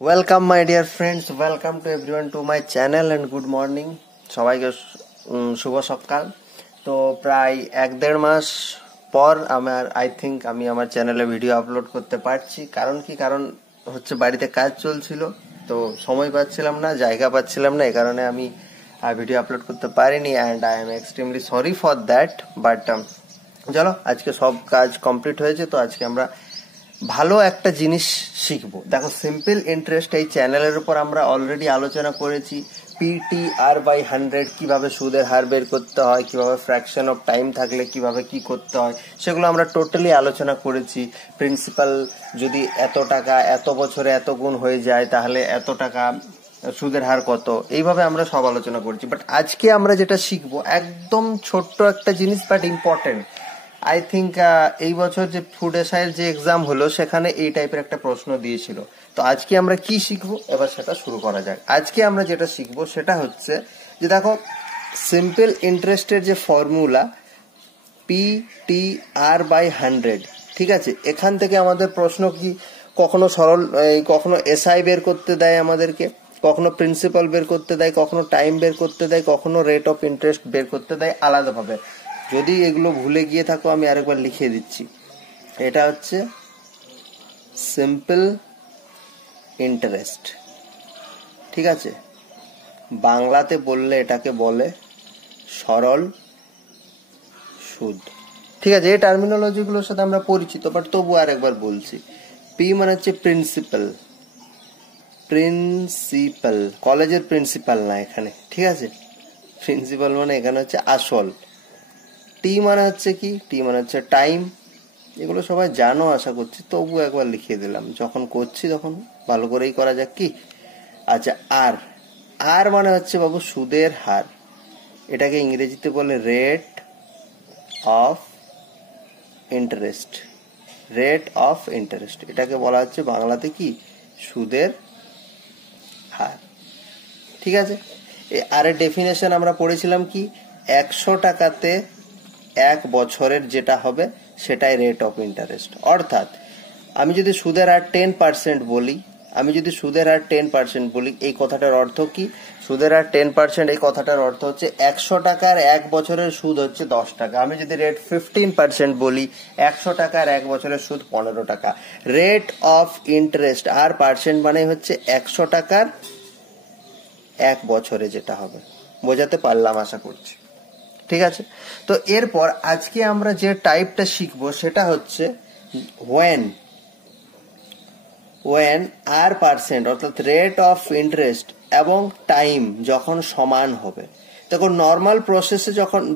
Welcome my dear friends, welcome to everyone to my channel and good morning. সবাইকে শুভ সকাল। তো প্রায় 1-1.5 মাস পর আমি আমার চ্যানেলে ভিডিও আপলোড করতে পারছি। কারণ হচ্ছে বাড়িতে কাজ চলছিল, তো সময় পাচ্ছিলাম না, জায়গা পাচ্ছিলাম না, এই কারণে আমি ভিডিও আপলোড করতে পারিনি and I am extremely sorry for that. But চলো, আজকে সব কাজ কমপ্লিট হয়েছে, তো আজকে আমরা ভালো একটা জিনিস শিখবো। দেখো, সিম্পল ইন্টারেস্ট এই চ্যানেলের উপর আমরা অলরেডি আলোচনা করেছি। PTR/100 কিভাবে সুদের হার বের করতে হয়, কিভাবে ফ্র্যাকশন অফ টাইম থাকলে কিভাবে কি করতে হয়, সেগুলো আমরা টোটালি আলোচনা করেছি। প্রিন্সিপাল যদি এত টাকা এত বছরে এত গুণ হয়ে যায়, তাহলে এত টাকা সুদের হার কত, এইভাবে আমরা সব আলোচনা করেছি। বাট আজকে আমরা যেটা শিখবো একদম ছোট্ট একটা জিনিস, বাট ইম্পর্টেন্ট। আই থিঙ্ক এই বছর যে ফুড এসআইয়ের যে এক্সাম হলো, সেখানে এই টাইপের একটা প্রশ্ন দিয়েছিল। তো আজকে আমরা কি শিখবো, এবার সেটা শুরু করা যাক। আজকে আমরা যেটা শিখবো সেটা হচ্ছে যে, দেখো, সিম্পল ইন্টারেস্টের যে ফর্মুলা PTR/100, ঠিক আছে, এখান থেকে আমাদের প্রশ্ন কি কখনো কখনো এসআই বের করতে দেয় আমাদেরকে, কখনো প্রিন্সিপাল বের করতে দেয়, কখনো টাইম বের করতে দেয়, কখনো রেট অফ ইন্টারেস্ট বের করতে দেয় আলাদাভাবে। যদি এগুলো ভুলে গিয়ে থাকো, আমি আরেকবার লিখিয়ে দিচ্ছি। এটা হচ্ছে সিম্পল ইন্টারেস্ট, ঠিক আছে। বাংলাতে বললে এটাকে বলে সরল সুদ, ঠিক আছে। এই টার্মিনোলজিগুলোর সাথে আমরা পরিচিত, বাট তবু আরেকবার বলছি। পি মানে হচ্ছে প্রিন্সিপাল, কলেজের প্রিন্সিপাল না এখানে, ঠিক আছে। প্রিন্সিপাল মানে এখানে হচ্ছে আসল। টি মানে হচ্ছে কি, টি মানে হচ্ছে টাইম। এগুলো সবাই জানো আশা করছি, তবু একবার লিখিয়ে দিলাম, যখন করছি তখন ভালো করেই করা যাক কি। আচ্ছা, আর আর মানে হচ্ছে বাবু সুদের হার। এটাকে ইংরেজিতে বলে রেট অফ ইন্টারেস্ট। এটাকে বলা হচ্ছে বাংলাতে কি, সুদের হার, ঠিক আছে। আর এর ডেফিনেশন আমরা পড়েছিলাম কি, 100 টাকাতে 1 বছরের যেটা হবে সেটাই রেট অফ ইন্টারেস্ট। অর্থাৎ আমি যদি সুদের হার 10% বলি, এই কথাটার অর্থ কি, সুদের হার 10%, এই কথাটার অর্থ হচ্ছে 100 টাকার 1 বছরের সুদ হচ্ছে 10 টাকা। আমি যদি রেট 15% বলি, 100 টাকার 1 বছরের সুদ 15 টাকা। রেট অফ ইন্টারেস্ট আর পার্সেন্ট মানে হচ্ছে 100 টাকার 1 বছরে যেটা হবে। বোঝাতে পারলাম আশা করছি, ঠিক আছে। তো এরপর আজকে আমরা যে টাইপটা শিখবো সেটা হচ্ছে ওয়েন আর পার্সেন্ট, অর্থাৎ রেট অফ ইন্টারেস্ট এবং টাইম যখন সমান হবে। দেখো, নর্মাল প্রসেসে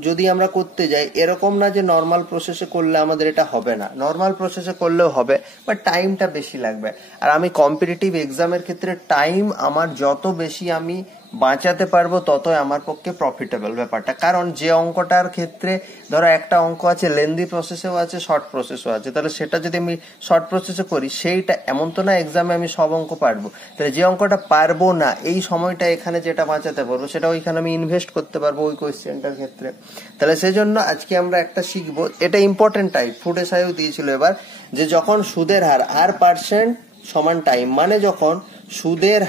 যদি আমরা করতে যাই, এরকম না যে নর্মাল প্রসেসে করলে আমাদের এটা হবে না, নর্মাল প্রসেসে করলেও হবে, বাট টাইমটা বেশি লাগবে। আর আমি কম্পিটিটিভ এক্সামের ক্ষেত্রে টাইম আমার যত বেশি আমি বাঁচাতে পারবো, ততই আমার পক্ষে প্রফিটেবল ব্যাপারটা। কারণ যে অঙ্কটার ক্ষেত্রে ধরো একটা অঙ্ক আছে লেন্দি প্রসেসেও আছে, শর্ট প্রসেসও আছে, তাহলে সেটা যদি আমি শর্ট প্রসেসে করি, সেইটা এমন তো না এক্সামে আমি সব অঙ্ক পারবো। তাহলে যে অঙ্কটা পারবো না, এই সময়টা এখানে যেটা বাঁচাতে পারবো সেটা ওইখানে আমি ইনভেস্ট করতে পারবো ওই কোয়েশ্চেনটার ক্ষেত্রে। তাহলে সেই জন্য আজকে আমরা একটা শিখবো, এটা ইম্পর্টেন্ট টাইপ, ফুড এসআইও দিয়েছিল এবার, যে যখন সুদের হার আর পার্সেন্ট সমান টাইম, মানে যখন সুদের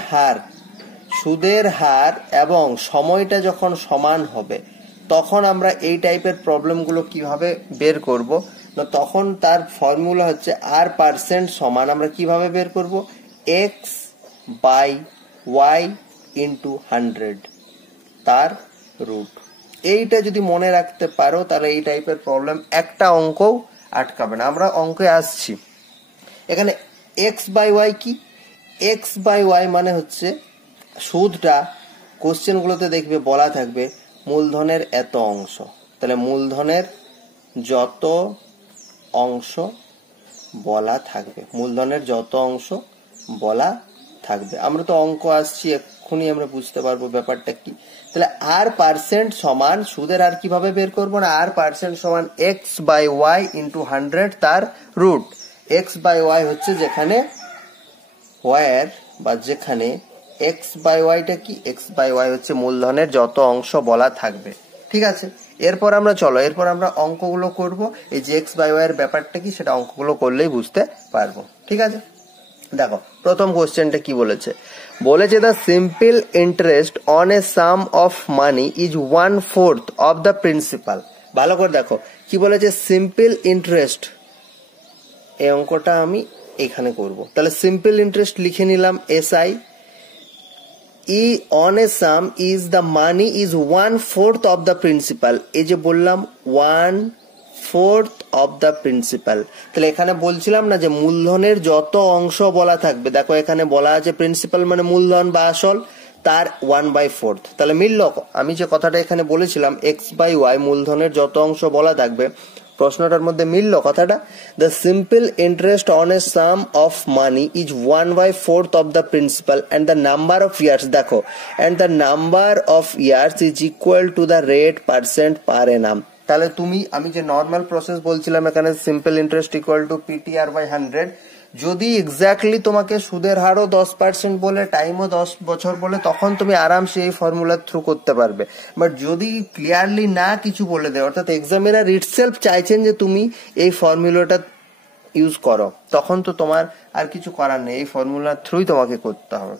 হার এবং সময়টা যখন সমান হবে, তখন আমরা এই টাইপের প্রবলেমগুলো কিভাবে বের করব না, তখন তার ফর্মুলা হচ্ছে আর পার্সেন্ট সমান, আমরা কিভাবে বের করব, x/y ইন্টু 100 তার রুট। এইটা যদি মনে রাখতে পারো, তাহলে এই টাইপের প্রবলেম একটা অঙ্কও আটকাবে না। আমরা অঙ্কে আসছি। এখানে x/y কি, x/y মানে হচ্ছে সুদটা কোশ্চেনগুলোতে দেখবে বলা থাকবে মূলধনের এত অংশ। তাহলে মূলধনের যত অংশ বলা থাকবে, আমরা তো অঙ্ক আসছি, এক্ষুনি আমরা বুঝতে পারবো ব্যাপারটা কি। তাহলে আর পার্সেন্ট সমান, সুদের আর কিভাবে বের করবো না, আর পার্সেন্ট সমান x/y ইন্টু 100 তার রুট। x/y হচ্ছে যেখানে x/y-টা কি, x/y হচ্ছে মূলধনের যত অংশ বলা থাকবে, ঠিক আছে। এরপর আমরা অঙ্কগুলো করব। এই যে x/y এর ব্যাপারটা কি, সেটা অঙ্কগুলো করলেই বুঝতে পারবো, ঠিক আছে। দেখো প্রথম কোশ্চেনটা কি বলেছে, বলেছে the simple interest on a sum of money is 1/4 of the principal. ভালো করে দেখো কি বলেছে, সিম্পল ইন্টারেস্ট, এই অঙ্কটা আমি এখানে করব। তাহলে সিম্পল ইন্টারেস্ট লিখে নিলাম SI, E on a some is the money is 1/4 of the principal. এই যে বললাম 1/4 অফ দ্য প্রিন্সিপাল। তাহলে এখানে বলছিলাম না যে মূলধনের যত অংশ বলা থাকবে, দেখো এখানে বলা আছে প্রিন্সিপাল মানে মূলধন বা আসল, তার 1/4। তাহলে মিলল, আমি যে কথাটা এখানে বলেছিলাম x/y মূলধনের যত অংশ বলা থাকবে, প্রশ্নটার মধ্যে মিলল কথাটা। The simple interest on a sum of money is 1/4 of the principal and the number of years, দেখো and the number of years is equal to the rate percent per annum. তাহলে তুমি, আমি যে নর্মাল প্রসেস বলছিলাম এখানে simple interest equal to PTR/100, যদি exactly তোমাকে সুদের হারও 10% বলে, টাইমও 10 বছর বলে, তখন তুমি আরামসে এই ফর্মুলার থ্রু করতে পারবে। বাট যদি ক্লিয়ারলি না কিছু বলে দেয়, অর্থাৎ এক্সামিনার ইটসেলফ চাইছেন যে তুমি এই ফর্মুলাটা ইউজ করো, তখন তো তোমার আর কিছু করার নেই, এই ফর্মুলার থ্রুই তোমাকে করতে হবে।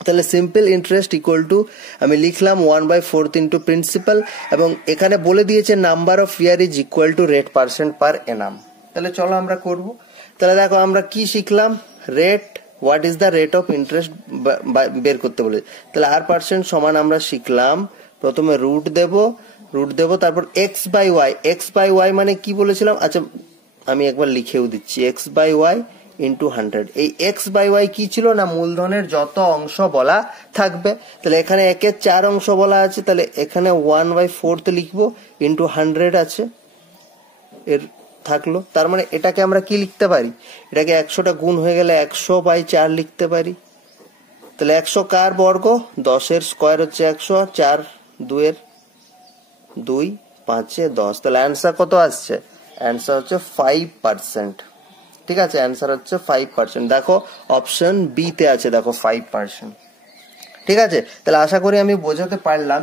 তাহলে সিম্পল ইন্টারেস্ট ইকুয়াল টু আমি লিখলাম 1/4 ইন্টু প্রিন্সিপাল, এবং এখানে বলে দিয়েছে number of year is equal to rate percent per annum. তাহলে চলো আমরা করব। তাহলে দেখো আমরা কি শিখলাম, rate, what is the rate of interest বের করতে বলে। তাহলে R% সমান আমরা শিখলাম, প্রথমে রুট দেব, তারপর x/y মানে কি বলেছিলাম, আচ্ছা আমি একবার লিখেও দিচ্ছি, x/y ইন্টু 100। এই x/y কি ছিল না, মূলধনের যত অংশ বলা থাকবে। তাহলে এখানে 1-এর 4 অংশ বলা আছে, তাহলে এখানে 1/4 লিখবো, ইন্টু 100 আছে এর থাকলো। তার মানে এটাকে আমরা কি লিখতে পারি, এটাকে 100টা গুণ হয়ে গেলে 100/4 লিখতে পারি। তাহলে 100 কার বর্গ, 10-এর স্কয়ার হচ্ছে 100, আর 4 2-এর 2 5-এ 10। তাহলে অ্যান্সার কত আসছে, অ্যান্সার হচ্ছে 5%। ঠিক আছে, অ্যান্সার হচ্ছে 5%। দেখো অপশন বি তে আছে, দেখো 5%। ঠিক আছে, তাহলে আশা করি আমি বোঝাতে পারলাম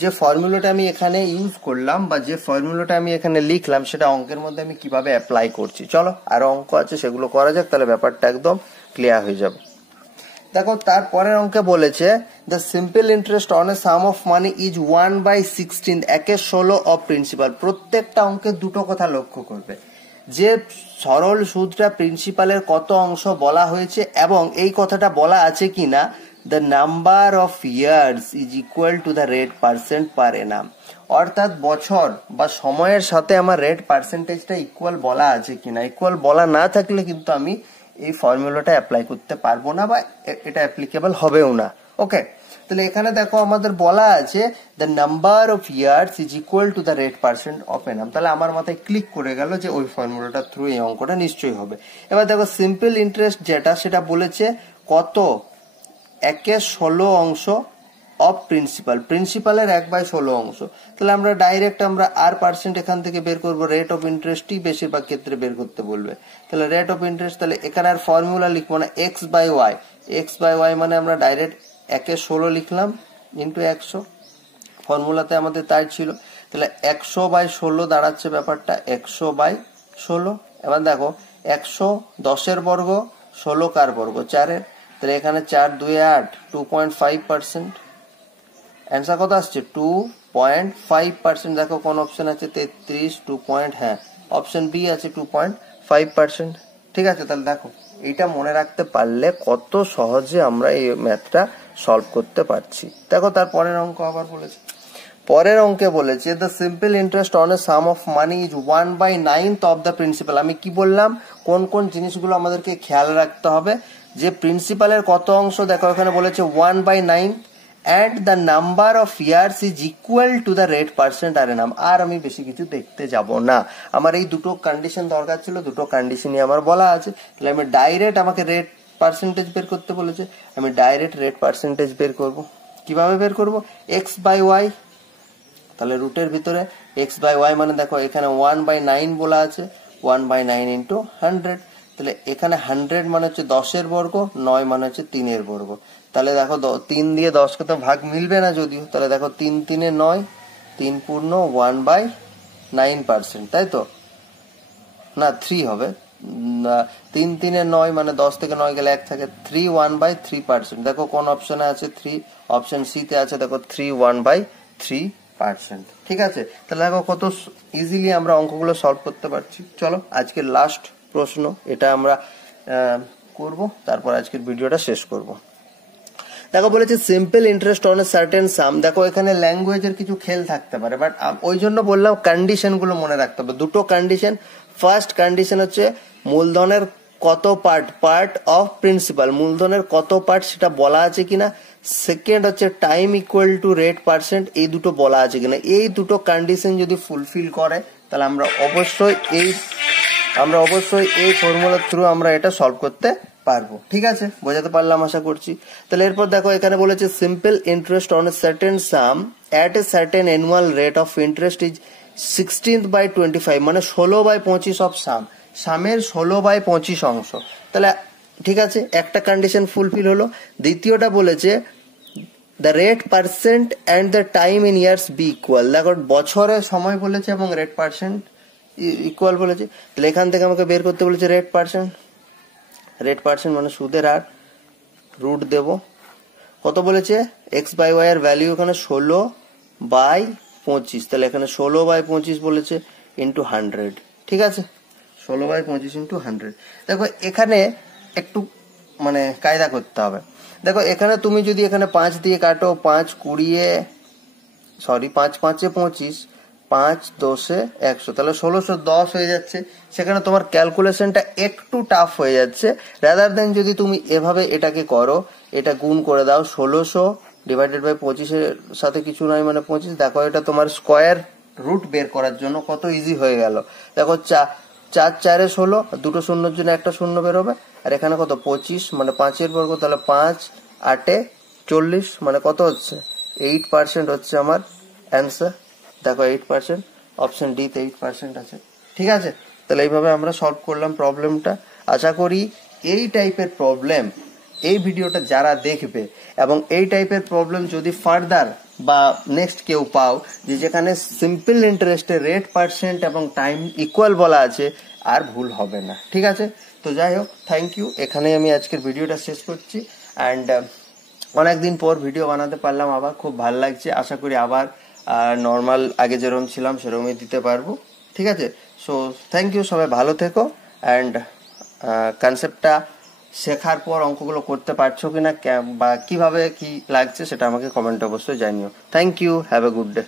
যে ফর্মুলাটা আমি এখানে ইউজ করলাম বা যে ফর্মুলাটা আমি এখানে লিখলাম, সেটা অঙ্কের মধ্যে আমি কিভাবে অ্যাপ্লাই করছি। চলো আরো অঙ্ক আছে, সেগুলো করা যাক, তাহলে ব্যাপারটা একদম ক্লিয়ার হয়ে যাবে। দেখো তারপরের অঙ্কে বলেছে the simple interest on a sum of money is 1/16, 1/16 of principal. প্রত্যেকটা অঙ্কে দুটো কথা লক্ষ্য করবে, যে সরল সুদটা প্রিন্সিপালের কত অংশ বলা হয়েছে, এবং এই কথাটা বলা আছে কিনা the number of years is equal to the rate percent per annum. অর্থাৎ বছর বা সময়ের সাথে আমার রেট পার্সেন্টেজটা ইকুয়াল বলা আছে কিনা। ইকুয়াল বলা না থাকলে কিন্তু আমি এই ফর্মুলাটা অ্যাপ্লাই করতে পারবো না, বা এটা অ্যাপ্লিকেবল হবেও না। ওকে, তাহলে এখানে দেখো আমাদের বলা আছে the number of years is equal to the rate percent of Enam. তাহলে আমার মাথায় ক্লিক করে গেল যে ওই ফর্মুলাটা থ্রু এই অঙ্কটা নিশ্চয়ই হবে। এবার দেখো সিম্পল ইন্টারেস্ট যেটা, সেটা বলেছে কত, 1/16 অংশ অফ প্রিন্সিপাল, প্রিন্সিপালের 1/16 অংশ। তাহলে আমরা ডাইরেক্ট আমরা R% এখান থেকে বের করবো, রেট অফ ইন্টারেস্টই বেশিরভাগ ক্ষেত্রে বের করতে বলবে। তাহলে রেট অফ ইন্টারেস্ট, তাহলে এখানে আর ফর্মুলা লিখবো না, x/y মানে আমরা ডাইরেক্ট 1/16 লিখলাম ইন্টু 100, ফর্মুলাতে আমাদের তাই ছিল। তাহলে 100/16 দাঁড়াচ্ছে ব্যাপারটা, 100/16। এবার দেখো 100 10-এর বর্গ, 16 কার বর্গ, 4-এর। তাহলে এখানে 4 2 8, 2.5%। অ্যান্সার কত আসছে, 2.5%। দেখো কোন অপশন আছে, 33, 2. হ্যাঁ, অপশন বি আছে 2.5%। ঠিক আছে, তাহলে দেখো এইটা মনে রাখতে পারলে কত সহজে আমরা এই ম্যাথটা সলভ করতে পারছি। দেখো তার পরের অঙ্ক আবার বলেছে, পরের অঙ্কে বলেছে the simple interest on a sum of money is 1/9 of the principal. আমি কি বললাম, কোন কোন জিনিসগুলো আমাদেরকে খেয়াল রাখতে হবে, যে প্রিন্সিপালের কত অংশ, দেখো এখানে বলেছে 1/9 and the number of years is equal to the rate percent আর এনাম। আর আমি বেশি কিছু দেখতে যাব না, আমার এই দুটো কন্ডিশন দরকার ছিল, দুটো কন্ডিশনই আমার বলা আছে। তাহলে আমি ডাইরেক্ট, আমাকে রেট পার্সেন্টেজ বের করতে বলেছে, আমি ডাইরেক্ট রেট পার্সেন্টেজ বের করব। কিভাবে বের করব, x/y, তাহলে রুটের ভিতরে x/y মানে দেখো এখানে 1/9 বলা আছে, 1/9 ইন্টু 100। তাহলে এখানে 100 মানে হচ্ছে 10-এর বর্গ, 9 মানে হচ্ছে 3-এর বর্গ। তাহলে দেখো 3 দিয়ে 10কে তো ভাগ মিলবে না যদিও, তাহলে দেখো 3 3 9, 3 পূর্ণ 1/9%, তাই তো না 3 হবে, 3 3 9 মানে 10 থেকে 9 গেলে 1 থাকে 3 1/3%। দেখো কোন অপশনে আছে 3, অপশন সি তে আছে দেখো 3 1/3%। ঠিক আছে, তাহলে দেখো কত ইজিলি আমরা অঙ্কগুলো সলভ করতে পারছি। চলো আজকের লাস্ট প্রশ্ন এটা আমরা করব, তারপর আজকের ভিডিওটা শেষ করব। দেখো বলেছে simple interest on a certain sum. দেখো এখানে ল্যাঙ্গুয়েজের কিছু খেল থাকতে পারে, বাট ওই জন্য বললাম কন্ডিশন গুলো মনে রাখতে হবে। দুটো কন্ডিশন, ফার্স্ট কন্ডিশন হচ্ছে মূলধনের কত পার্ট অফ প্রিন্সিপাল, মূলধনের কত পার্ট সেটা বলা আছে কিনা। সেকেন্ড হচ্ছে time equal to rate percent, এই দুটো বলা আছে কিনা। এই দুটো কন্ডিশন যদি ফুলফিল করে তাহলে আমরা অবশ্যই এই ফর্মুলার থ্রু আমরা এটা সলভ করতে পারবো। ঠিক আছে, বোঝাতে পারলাম আশা করছি। তাহলে এরপর দেখো এখানে বলেছে simple interest on a certain some at a certain annual rate of interest is 16/25, মানে 16/25 অফ সামের 16/25 অংশ। তাহলে ঠিক আছে, একটা কন্ডিশন ফুলফিল হলো। দ্বিতীয়টা বলেছে the rate percent and the time in years be equal. দেখো বছরে সময় বলেছে এবং রেট পার্সেন্ট ইকুয়াল বলেছে। তাহলে এখান থেকে আমাকে বের করতে বলেছে রেট পার্সেন্ট মানে সুদের হার, রুট দেব কত বলেছে x/y এর ভ্যালু এখানে 16/25। তাহলে এখানে 16/25 বলেছে ইন্টু 100। ঠিক আছে, 16/25 ইন্টু 100। দেখো এখানে একটু মানে কায়দা করতে হবে। দেখো এখানে তুমি যদি এখানে 5 দিয়ে কাটো, 5 5 25, 5 10 100, তাহলে 1610 হয়ে যাচ্ছে। সেখানে তোমার ক্যালকুলেশনটা একটু টাফ হয়ে যাচ্ছে। রাদার দেন যদি তুমি এভাবে এটাকে করো, এটা গুণ করে দাও 1600 ডিভাইডেড বাই 25 এর সাথে কিছু নয় মানে 25। দেখো এটা তোমার স্কোয়ার রুট বের করার জন্য কত ইজি হয়ে গেল। দেখো 4 4 16, দুটো শূন্যর জন্য একটা শূন্য বেরোবে। আর এখানে কত 25 মানে 5 এর বর্গ, তাহলে 5 8 40 মানে কত হচ্ছে 8% হচ্ছে আমার অ্যান্সার। দেখো 8%, অপশন ডি তে 8% আছে। ঠিক আছে, তাহলে এইভাবে আমরা সলভ করলাম প্রবলেমটা। আশা করি এই টাইপের প্রবলেম এই ভিডিওটা যারা দেখবে এবং এই টাইপের প্রবলেম যদি ফার্দার বা নেক্সট কেউ পাও যে যেখানে সিম্পল ইন্টারেস্টে রেট পার্সেন্ট এবং টাইম ইকুয়াল বলা আছে, আর ভুল হবে না। ঠিক আছে, তো যাই হোক, থ্যাংক ইউ। এখানে আমি আজকের ভিডিওটা শেষ করছি। অ্যান্ড অনেকদিন পর ভিডিও বানাতে পারলাম, আবার খুব ভালো লাগছে। আশা করি আবার নর্মাল আগে যেরকম ছিলাম সেরকমই দিতে পারবো। ঠিক আছে, সো থ্যাংক ইউ, সবাই ভালো থেকো। অ্যান্ড কনসেপ্টটা শেখার পর অঙ্কগুলো করতে পারছো কিনা বা কিভাবে কি লাগছে সেটা আমাকে কমেন্টে অবশ্যই জানিও। Thank you, have a good day.